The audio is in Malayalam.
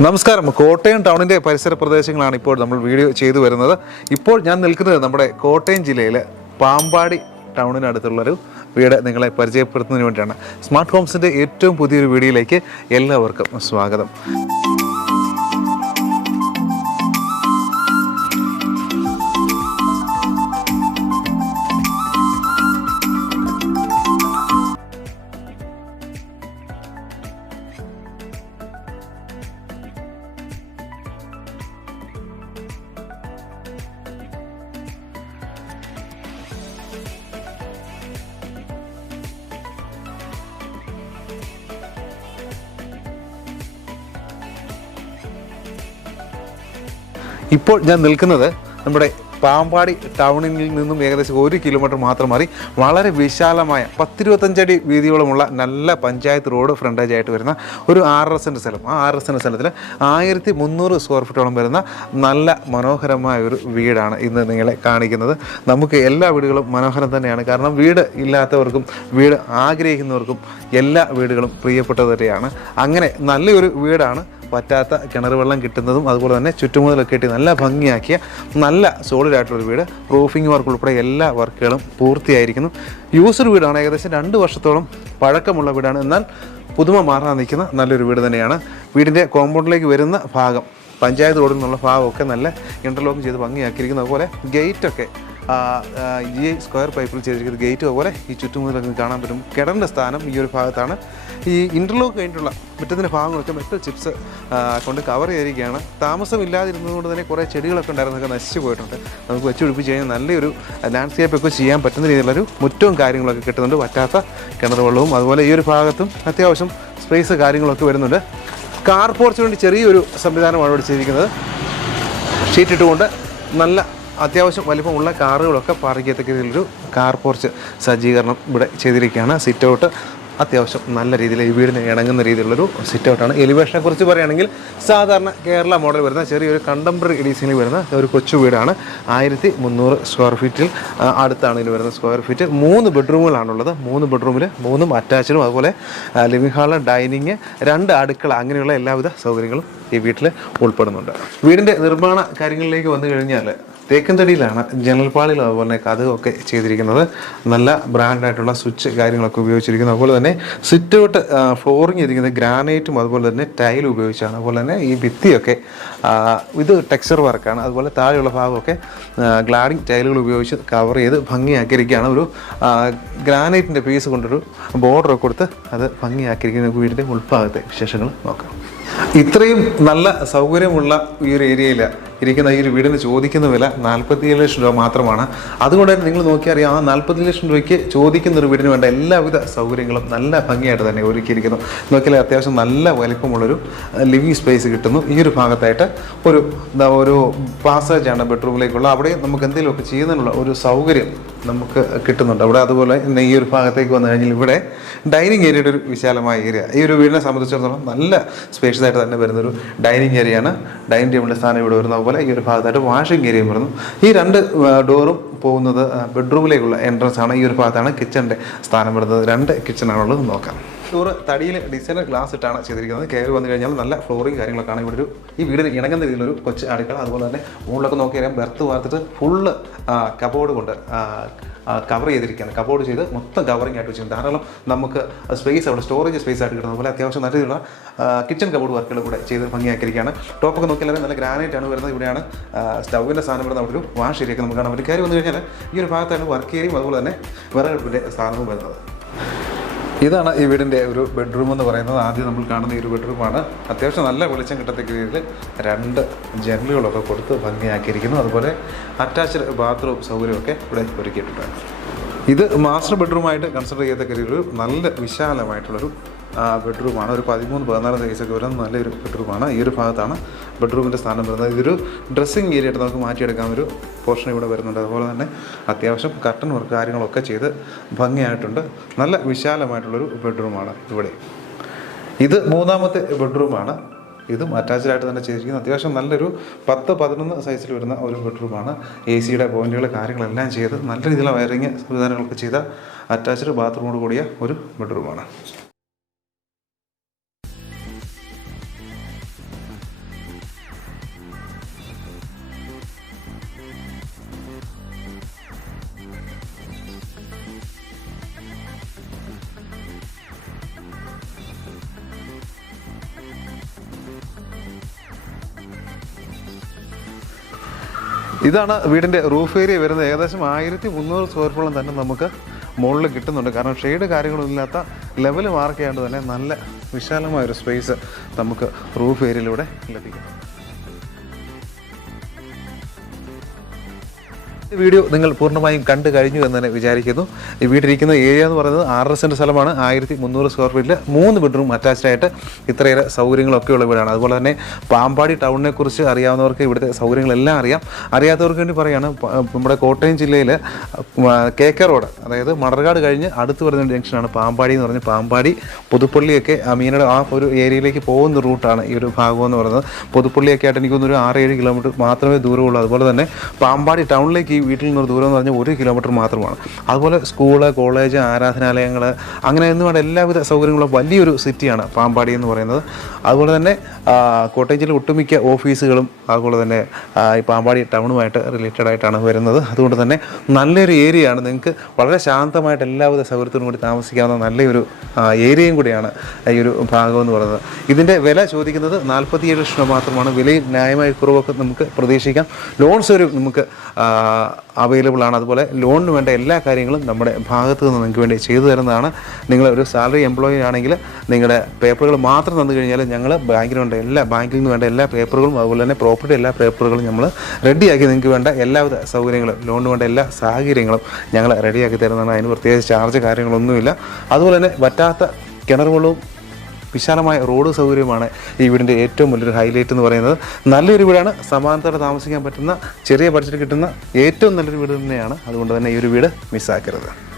നമസ്കാരം. കോട്ടയം ടൗണിന്റെ പരിസര പ്രദേശങ്ങളാണ് ഇപ്പോൾ നമ്മൾ വീഡിയോ ചെയ്തു വരുന്നത്. ഇപ്പോൾ ഞാൻ നിൽക്കുന്നത് നമ്മുടെ കോട്ടയം ജില്ലയിലെ പാമ്പാടി ടൗണിനടുത്തുള്ളൊരു വീട് നിങ്ങളെ പരിചയപ്പെടുത്തുന്നതിന് വേണ്ടിയാണ്. സ്മാർട്ട് ഹോംസിന്റെ ഏറ്റവും പുതിയൊരു വീഡിയോയിലേക്ക് എല്ലാവർക്കും സ്വാഗതം. ഇപ്പോൾ ഞാൻ നിൽക്കുന്നത് നമ്മുടെ പാമ്പാടി ടൗണിൽ നിന്നും ഏകദേശം ഒരു കിലോമീറ്റർ മാത്രം മാറി വളരെ വിശാലമായ പത്തിരുപത്തഞ്ചടി വീതിയോളമുള്ള നല്ല പഞ്ചായത്ത് റോഡ് ഫ്രണ്ടേജ് ആയിട്ട് വരുന്ന ഒരു ആർ എസ് എന്റെ സ്ഥലം. ആ ആർ എസ് എന്റെ സ്ഥലത്തിൽ ആയിരത്തി മുന്നൂറ് സ്ക്വയർ ഫീറ്റോളം വരുന്ന നല്ല മനോഹരമായ ഒരു വീടാണ് ഇന്ന് നിങ്ങളെ കാണിക്കുന്നത്. നമുക്ക് എല്ലാ വീടുകളും മനോഹരം തന്നെയാണ്. കാരണം വീട് ഇല്ലാത്തവർക്കും വീട് ആഗ്രഹിക്കുന്നവർക്കും എല്ലാ വീടുകളും പ്രിയപ്പെട്ടത് തന്നെയാണ്. അങ്ങനെ നല്ലൊരു വീടാണ് പറ്റാത്ത കിണർ വെള്ളം കിട്ടുന്നതും അതുപോലെ തന്നെ ചുറ്റുമുതലൊക്കെ കെട്ടി നല്ല ഭംഗിയാക്കിയ നല്ല സോളിഡ് വീട്. റൂഫിംഗ് വർക്ക് ഉൾപ്പെടെ എല്ലാ വർക്കുകളും പൂർത്തിയായിരിക്കുന്നു. യൂസർ വീടാണ്. ഏകദേശം രണ്ട് വർഷത്തോളം പഴക്കമുള്ള വീടാണ്. എന്നാൽ പുതുമ മാറാൻ നിൽക്കുന്ന നല്ലൊരു വീട് തന്നെയാണ്. വീടിന്റെ കോമ്പൗണ്ടിലേക്ക് വരുന്ന ഭാഗം പഞ്ചായത്ത് റോഡിൽ നിന്നുള്ള ഭാഗമൊക്കെ നല്ല ഇന്റർലോക്ക് ചെയ്ത് ഭംഗിയാക്കിയിരിക്കുന്നു. അതുപോലെ ഗേറ്റൊക്കെ ഐ സ്ക്വയർ പൈപ്പിൽ ചെയ്തിരിക്കുന്ന ഗേറ്റ് അതുപോലെ ഈ ചുറ്റുമുതലൊക്കെ കാണാൻ പറ്റും. കിടന്റെ സ്ഥാനം ഈ ഒരു ഭാഗത്താണ്. ഈ ഇന്റർലോക്ക് കഴിഞ്ഞിട്ടുള്ള മുറ്റത്തിന്റെ ഭാഗങ്ങളൊക്കെ മെറ്റൽ ചിപ്സ് കൊണ്ട് കവർ ചെയ്തിരിക്കുകയാണ്. താമസമില്ലാതിരുന്നതുകൊണ്ട് തന്നെ കുറേ ചെടികളൊക്കെ ഉണ്ടായിരുന്നൊക്കെ നശിച്ചു പോയിട്ടുണ്ട്. നമുക്ക് വെച്ച് പിടിപ്പിച്ച് കഴിഞ്ഞാൽ നല്ലൊരു ലാൻഡ്സ്കേപ്പ് ഒക്കെ ചെയ്യാൻ പറ്റുന്ന രീതിയിലുള്ളൊരു മുറ്റവും കാര്യങ്ങളൊക്കെ കിട്ടുന്നുണ്ട്. പറ്റാത്ത കിണർ വെള്ളവും അതുപോലെ ഈ ഒരു ഭാഗത്തും അത്യാവശ്യം സ്പേസ് കാര്യങ്ങളൊക്കെ വരുന്നുണ്ട്. കാർ പോർച്ചിന് വേണ്ടി ചെറിയൊരു സംവിധാനമാണ് ഇവിടെ ചെയ്തിരിക്കുന്നത്. ഷീറ്റിട്ടുകൊണ്ട് നല്ല അത്യാവശ്യം വലിപ്പമുള്ള കാറുകളൊക്കെ പാർക്ക് ചെയ്യത്തക്ക രീതിയിലൊരു കാർ പോർച്ച് സജ്ജീകരണം ഇവിടെ ചെയ്തിരിക്കുകയാണ്. സിറ്റ് ഔട്ട് അത്യാവശ്യം നല്ല രീതിയിൽ ഈ വീടിന് ഇണങ്ങുന്ന രീതിയിലുള്ളൊരു സിറ്റ് ഔട്ടാണ് എലിവേഷനെ കുറിച്ച് പറയുകയാണെങ്കിൽ സാധാരണ കേരള മോഡൽ വരുന്ന ചെറിയൊരു കണ്ടംപററി ഡിസൈനിൽ വരുന്ന ഒരു കൊച്ചു വീടാണ്. ആയിരത്തി മുന്നൂറ് സ്ക്വയർ ഫീറ്റിൽ അടുത്താണ് ഇതിൽ വരുന്ന സ്ക്വയർ ഫീറ്റ് മൂന്ന് ബെഡ്റൂമുകളാണുള്ളത് മൂന്ന് ബെഡ്റൂമിൽ മൂന്നും അറ്റാച്ചഡും അതുപോലെ ലിവിംഗ് ഹാൾ ഡൈനിങ് രണ്ട് അടുക്കള അങ്ങനെയുള്ള എല്ലാവിധ സൗകര്യങ്ങളും ഈ വീട്ടിൽ ഉൾപ്പെടുന്നുണ്ട്. വീടിന്റെ നിർമ്മാണ കാര്യങ്ങളിലേക്ക് വന്നു കഴിഞ്ഞാൽ തേക്കൻ ജനറൽ ജനൽപ്പാളികളും അതുപോലെ തന്നെ കഥകൊക്കെ ചെയ്തിരിക്കുന്നത്. നല്ല ബ്രാൻഡായിട്ടുള്ള സ്വിച്ച് കാര്യങ്ങളൊക്കെ ഉപയോഗിച്ചിരിക്കുന്നു. അതുപോലെ തന്നെ സിറ്റ് ഔട്ട് ഫ്ലോറിങ് ചെയ്തിരിക്കുന്നത് ഗ്രാനൈറ്റും അതുപോലെ തന്നെ ടൈൽ ഉപയോഗിച്ചാണ്. അതുപോലെ തന്നെ ഈ ഭിത്തിയൊക്കെ ഇത് ടെക്സ്ചർ വർക്കാണ്. അതുപോലെ താഴെയുള്ള ഭാഗമൊക്കെ ഗ്ലാഡിങ് ടൈലുകൾ ഉപയോഗിച്ച് കവർ ചെയ്ത് ഭംഗിയാക്കിയിരിക്കുകയാണ്. ഒരു ഗ്രാനൈറ്റിന്റെ പീസ് കൊണ്ടൊരു ബോർഡറൊക്കെ കൊടുത്ത് അത് ഭംഗിയാക്കിയിരിക്കുന്ന. വീടിന്റെ ഉൾഭാഗത്തെ വിശേഷങ്ങൾ നോക്കാം. ഇത്രയും നല്ല സൗകര്യമുള്ള ഈ ഒരു ഏരിയയിൽ ഇരിക്കുന്ന ഈ ഒരു വീടിന് ചോദിക്കുന്ന വില നാൽപ്പത്തി ലക്ഷം രൂപ മാത്രമാണ്. അതുകൊണ്ട് തന്നെ നിങ്ങൾ നോക്കിയറിയാം ആ നാൽപ്പത്തി ലക്ഷം രൂപയ്ക്ക് ചോദിക്കുന്ന ഒരു വീടിന് വേണ്ട എല്ലാവിധ സൗകര്യങ്ങളും നല്ല ഭംഗിയായിട്ട് തന്നെ ഒരുക്കിയിരിക്കുന്നു. നോക്കിയാൽ അത്യാവശ്യം നല്ല വലിപ്പമുള്ളൊരു ലിവിങ് സ്പേസ് കിട്ടുന്നു. ഈ ഒരു ഭാഗത്തായിട്ട് ഒരു എന്താ ഒരു പാസേജാണ് ബെഡ്റൂമിലേക്കുള്ള. അവിടെ നമുക്ക് എന്തെങ്കിലുമൊക്കെ ചെയ്യുന്നതിനുള്ള ഒരു സൗകര്യം നമുക്ക് കിട്ടുന്നുണ്ട്. അവിടെ അതുപോലെ തന്നെ ഈ ഒരു ഭാഗത്തേക്ക് വന്നു കഴിഞ്ഞാൽ ഇവിടെ ഡൈനിങ് ഏരിയയുടെ ഒരു വിശാലമായ ഏരിയ. ഈ ഒരു വീടിനെ സംബന്ധിച്ചിടത്തോളം നല്ല സ്പേഷ്യസ് ആയിട്ട് തന്നെ വരുന്നൊരു ഡൈനിങ് ഏരിയയാണ്. ഡൈനിങ് ടേബിളിന്റെ സ്ഥാനം ഇവിടെ വരുന്ന പോലെ ഈ ഒരു ഭാഗത്തായിട്ട് വാഷിംഗ് ഏരിയയും വരുന്നു. ഈ രണ്ട് ഡോറും പോകുന്നത് ബെഡ്റൂമിലേക്കുള്ള എൻട്രൻസ് ആണ്. ഈ ഒരു ഭാഗത്താണ് കിച്ചന്റെ സ്ഥാനം വരുന്നത്. രണ്ട് കിച്ചണാണുള്ളത് നോക്കാം. ഡോറ് തടിയിൽ ഡിസൈനർ ഗ്ലാസ് ഇട്ടാണ് ചെയ്തിരിക്കുന്നത്. കയറി വന്നു കഴിഞ്ഞാൽ നല്ല ഫ്ലോറിങ് കാര്യങ്ങളൊക്കെയാണ് ഇവിടെ ഒരു ഈ വീടിന് ഇണങ്ങുന്ന രീതിയിലൊരു കൊച്ചു അടുക്കള. അതുപോലെ തന്നെ മുകളിലൊക്കെ നോക്കി അറിയാം ബെർത്ത് വാർത്തിട്ട് ഫുള്ള് കബോർഡ് കൊണ്ട് കവർ ചെയ്തിരിക്കുകയാണ്. കബോർഡ് ചെയ്ത് മൊത്തം കവറിങ് ആയിട്ട് വെച്ചിട്ടുണ്ട് ധാരാളം നമുക്ക് സ്പേസ് അവിടെ സ്റ്റോറേജ് സ്പേസ് ആയിട്ട് കിട്ടുന്നത് പോലെ അത്യാവശ്യം നല്ല രീതിയിലുള്ള കിച്ചൺ കബോർഡ് വർക്കുകൾ കൂടെ ചെയ്ത് ഭംഗിയാക്കിയിരിക്കുകയാണ്. ടോപ്പൊക്കെ നോക്കിയാൽ നല്ല ഗ്രാനൈറ്റ് ആണ് വരുന്നത്. ഇവിടെയാണ് സ്റ്റൗവിന്റെ സാധനം വരുന്നത്. അവിടെ ഒരു വാഷ് ഏരിയൊക്കെ നമുക്ക് കാണാൻ പറ്റും. കയറി വന്നു കഴിഞ്ഞാൽ ഈ ഒരു ഭാഗത്താണ് വർക്ക് ഏരിയയും അതുപോലെ തന്നെ വിറകടുപ്പിന്റെ സാധനവും വരുന്നത്. ഇതാണ് ഈ വീടിന്റെ ഒരു ബെഡ്റൂം എന്ന് പറയുന്നത്. ആദ്യം നമ്മൾ കാണുന്ന ഈ ഒരു ബെഡ്റൂമാണ് അത്യാവശ്യം നല്ല വെളിച്ചം കിട്ടത്തക്ക രീതിയിൽ രണ്ട് ജനലുകളൊക്കെ കൊടുത്ത് ഭംഗിയാക്കിയിരിക്കുന്നു. അതുപോലെ അറ്റാച്ച്ഡ് ബാത്റൂം സൗകര്യമൊക്കെ ഇവിടെ ഒരുക്കിയിട്ടുണ്ട്. ഇത് മാസ്റ്റർ ബെഡ്റൂമായിട്ട് കൺസിഡർ ചെയ്യത്തക്ക രീതിയിൽ നല്ല വിശാലമായിട്ടുള്ളൊരു ബെഡ്റൂമാണ്. ഒരു പതിമൂന്ന് പതിനാല് സൈസൊക്കെ വരുന്ന നല്ലൊരു ബെഡ്റൂമാണ്. ഈ ഒരു ഭാഗത്താണ് ബെഡ്റൂമിന്റെ സ്ഥാനം വരുന്നത്. ഇതൊരു ഡ്രസ്സിങ് ഏരിയ ആയിട്ട് നമുക്ക് മാറ്റിയെടുക്കാൻ ഒരു പോർഷൻ ഇവിടെ വരുന്നുണ്ട്. അതുപോലെ തന്നെ അത്യാവശ്യം കർട്ടൻ വർക്ക് കാര്യങ്ങളൊക്കെ ചെയ്ത് ഭംഗിയായിട്ടുണ്ട്. നല്ല വിശാലമായിട്ടുള്ളൊരു ബെഡ്റൂമാണ് ഇവിടെ. ഇത് മൂന്നാമത്തെ ബെഡ്റൂമാണ്. ഇതും അറ്റാച്ച്ഡ് ആയിട്ട് തന്നെ ചെയ്തിരിക്കുന്നത് അത്യാവശ്യം നല്ലൊരു പത്ത് പതിനൊന്ന് സൈസിൽ വരുന്ന ഒരു ബെഡ്റൂമാണ്. എ സിയുടെ പോയിന്റുകൾ കാര്യങ്ങളെല്ലാം ചെയ്ത് നല്ല രീതിയിലുള്ള വയറിങ് സംവിധാനങ്ങളൊക്കെ ചെയ്ത അറ്റാച്ച്ഡ് ബാത്റൂമോട് കൂടിയ ഒരു ബെഡ്റൂമാണ്. ഇതാണ് വീടിന്റെ റൂഫ് ഏരിയ വരുന്നത്. ഏകദേശം ആയിരത്തി മുന്നൂറ് സ്ക്വയർ ഫീറ്റോളം തന്നെ നമുക്ക് മുകളിൽ കിട്ടുന്നുണ്ട്. കാരണം ഷെയ്ഡ് കാര്യങ്ങളൊന്നും ഇല്ലാത്ത ലെവൽ മാർക്ക് ചെയ്യാണ്ട് തന്നെ നല്ല വിശാലമായൊരു സ്പേസ് നമുക്ക് റൂഫ് ഏരിയയിലൂടെ ലഭിക്കും വീഡിയോ നിങ്ങൾ പൂർണമായും കണ്ടു കഴിഞ്ഞു എന്ന് തന്നെ വിചാരിക്കുന്നു. ഈ വീട്ടിലിരിക്കുന്ന ഏരിയ എന്ന് പറയുന്നത് ആറര സെന്റ് സ്ഥലമാണ്. ആയിരത്തി മുന്നൂറ് സ്ക്വയർ ഫീറ്റിൽ മൂന്ന് ബെഡ്റൂം അറ്റാച്ച്ഡ് ആയിട്ട് ഇത്രയേറെ സൗകര്യങ്ങളൊക്കെ ഉള്ള വീടാണ്. അതുപോലെ തന്നെ പാമ്പാടി ടൗണിനെ കുറിച്ച് അറിയാവുന്നവർക്ക് ഇവിടുത്തെ സൗകര്യങ്ങളെല്ലാം അറിയാം. അറിയാത്തവർക്ക് വേണ്ടി പറയുകയാണ് നമ്മുടെ കോട്ടയം ജില്ലയിൽ കെ കെ റോഡ് അതായത് മണർകാട് കഴിഞ്ഞ് അടുത്ത് വരുന്ന ജംഗ്ഷനാണ് പാമ്പാടി എന്ന് പറഞ്ഞ് പാമ്പാടി. പുതുപ്പള്ളിയൊക്കെ മീനയുടെ ആ ഒരു ഏരിയയിലേക്ക് പോകുന്ന റൂട്ടാണ് ഈ ഒരു ഭാഗം എന്ന് പറയുന്നത്. പുതുപ്പള്ളിയൊക്കെ ആയിട്ട് എനിക്കൊന്നൊരു ആറ് ഏഴ് കിലോമീറ്റർ മാത്രമേ ദൂരമുള്ളൂ. അതുപോലെ തന്നെ പാമ്പാടി ടൗണിലേക്ക് ഈ വീട്ടിൽ നിന്നൊരു ദൂരം എന്ന് പറഞ്ഞാൽ ഒരു കിലോമീറ്റർ മാത്രമാണ്. അതുപോലെ സ്കൂൾ കോളേജ് ആരാധനാലയങ്ങൾ അങ്ങനെ എന്ന് വേണ്ട എല്ലാവിധ സൗകര്യങ്ങളും വലിയൊരു സിറ്റിയാണ് പാമ്പാടി എന്ന് പറയുന്നത്. അതുപോലെ തന്നെ കോട്ടയത്തിലെ ഒട്ടുമിക്ക ഓഫീസുകളും അതുപോലെ തന്നെ ഈ പാമ്പാടി ടൗണുമായിട്ട് റിലേറ്റഡ് ആയിട്ടാണ് വരുന്നത്. അതുകൊണ്ട് തന്നെ നല്ലൊരു ഏരിയയാണ് നിങ്ങൾക്ക് വളരെ ശാന്തമായിട്ട് എല്ലാവിധ സൗകര്യത്തോടും കൂടി താമസിക്കാവുന്ന നല്ലൊരു ഏരിയയും കൂടിയാണ് ഈ ഒരു ഭാഗം എന്ന് പറയുന്നത്. ഇതിന്റെ വില ചോദിക്കുന്നത് നാൽപ്പത്തിയേഴ് ലക്ഷം മാത്രമാണ്. വിലയിൽ ന്യായമായ കുറവൊക്കെ നമുക്ക് പ്രതീക്ഷിക്കാം. ലോൺസ് ഒരു നമുക്ക് അവൈലബിൾ ആണ്. അതുപോലെ ലോണിന് വേണ്ട എല്ലാ കാര്യങ്ങളും നമ്മുടെ ഭാഗത്ത് നിന്ന് നിങ്ങൾക്ക് വേണ്ടി ചെയ്തു തരുന്നതാണ്. നിങ്ങൾ ഒരു സാലറി എംപ്ലോയി ആണെങ്കിൽ നിങ്ങളുടെ പേപ്പറുകൾ മാത്രം തന്നു കഴിഞ്ഞാൽ ഞങ്ങൾ ബാങ്കിന് വേണ്ട എല്ലാ ബാങ്കിൽ നിന്ന് വേണ്ട എല്ലാ പേപ്പറുകളും അതുപോലെ തന്നെ പ്രോപ്പർട്ടി എല്ലാ പേപ്പറുകളും നമ്മൾ റെഡിയാക്കി നിങ്ങൾക്ക് വേണ്ട എല്ലാവിധ സൗകര്യങ്ങളും ലോണിന് വേണ്ട എല്ലാ സാഹചര്യങ്ങളും ഞങ്ങൾ റെഡിയാക്കി തരുന്നതാണ്. അതിന് പ്രത്യേകിച്ച് ചാർജ് കാര്യങ്ങളൊന്നുമില്ല. അതുപോലെ തന്നെ വറ്റാത്ത കിണറുകളും വിശാലമായ റോഡ് സൗകര്യമാണ് ഈ വീടിന്റെ ഏറ്റവും വലിയൊരു ഹൈലൈറ്റ് എന്ന് പറയുന്നത്. നല്ലൊരു വീടാണ്. സമാനത്തോടെ താമസിക്കാൻ പറ്റുന്ന ചെറിയ ബഡ്ജറ്റ് കിട്ടുന്ന ഏറ്റവും നല്ലൊരു വീട് തന്നെയാണ്. അതുകൊണ്ട് തന്നെ ഈ ഒരു വീട് മിസ്സാക്കരുത്